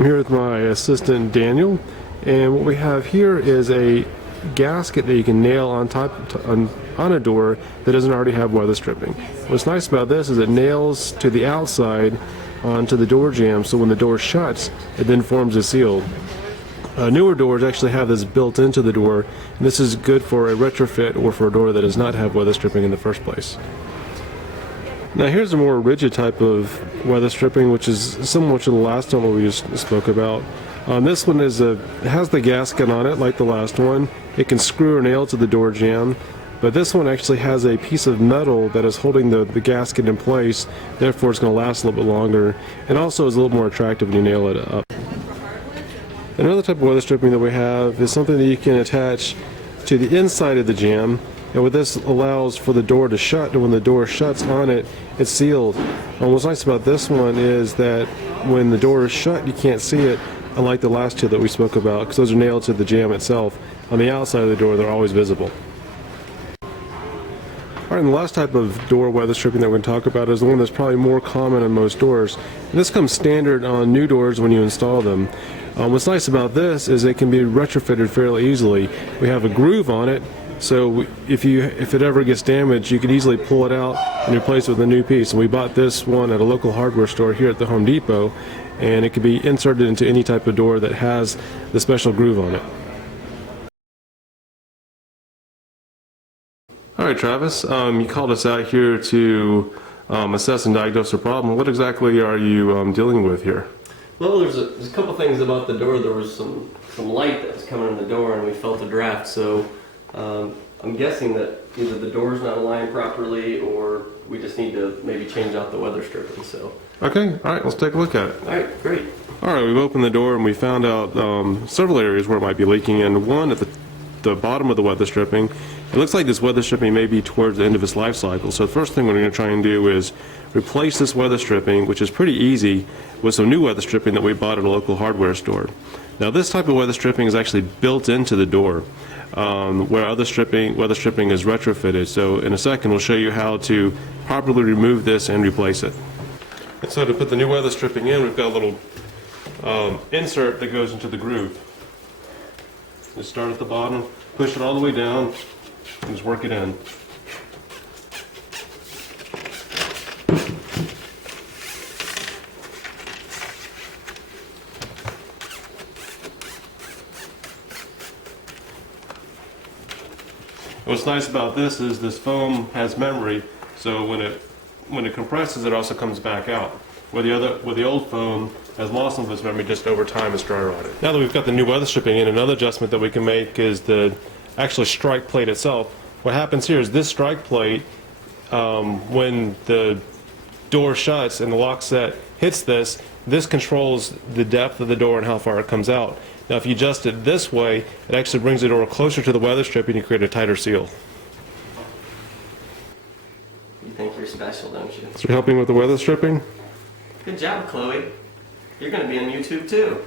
I'm here with my assistant Daniel, and what we have here is a gasket that you can nail on a door that doesn't already have weather stripping. What's nice about this is it nails to the outside onto the door jamb, so when the door shuts, it then forms a seal. Newer doors actually have this built into the door, and this is good for a retrofit or for a door that does not have weather stripping in the first place. Now here's a more rigid type of weather stripping, which is similar to the last one we just spoke about. This one has the gasket on it like the last one. It can screw or nail to the door jamb, but this one actually has a piece of metal that is holding the gasket in place, therefore it's going to last a little bit longer, and also is a little more attractive when you nail it up. Another type of weather stripping that we have is something that you can attach to the inside of the jamb. And what this allows for the door to shut, and when the door shuts on it, it's sealed. And what's nice about this one is that when the door is shut, you can't see it, unlike the last two that we spoke about, because those are nailed to the jamb itself. On the outside of the door, they're always visible. Alright, and the last type of door weather stripping that we're going to talk about is the one that's probably more common in most doors. And this comes standard on new doors when you install them. What's nice about this is it can be retrofitted fairly easily. We have a groove on it, so if it ever gets damaged, you can easily pull it out and replace it with a new piece. And we bought this one at a local hardware store here at the Home Depot, and it can be inserted into any type of door that has the special groove on it. Alright, Travis, you called us out here to assess and diagnose a problem. What exactly are you dealing with here? Well, there's a couple things about the door. There was some light that was coming in the door, and we felt a draft. So I'm guessing that either the door's not aligned properly, or we just need to maybe change out the weather stripping. So. Okay. All right. Let's take a look at it. All right. Great. All right. We've opened the door and we found out several areas where it might be leaking. And one at the bottom of the weather stripping. It looks like this weather stripping may be towards the end of its life cycle. So the first thing we're going to try and do is replace this weather stripping, which is pretty easy, with some new weather stripping that we bought at a local hardware store. Now this type of weather stripping is actually built into the door, where other weather stripping is retrofitted. So in a second we'll show you how to properly remove this and replace it. And so to put the new weather stripping in, we've got a little insert that goes into the groove. Just start at the bottom, push it all the way down, and just work it in. What's nice about this is this foam has memory, so when it compresses, it also comes back out. Where the old foam has lost some of its memory just over time as dry rotted. Now that we've got the new weather stripping in, another adjustment that we can make is the actual strike plate itself. What happens here is this strike plate, when the door shuts and the lock set hits this controls the depth of the door and how far it comes out. Now if you adjust it this way, it actually brings the door closer to the weather strip and you create a tighter seal. You think you're special, don't you? So you're helping with the weather stripping? Good job, Chloe. You're going to be on YouTube too.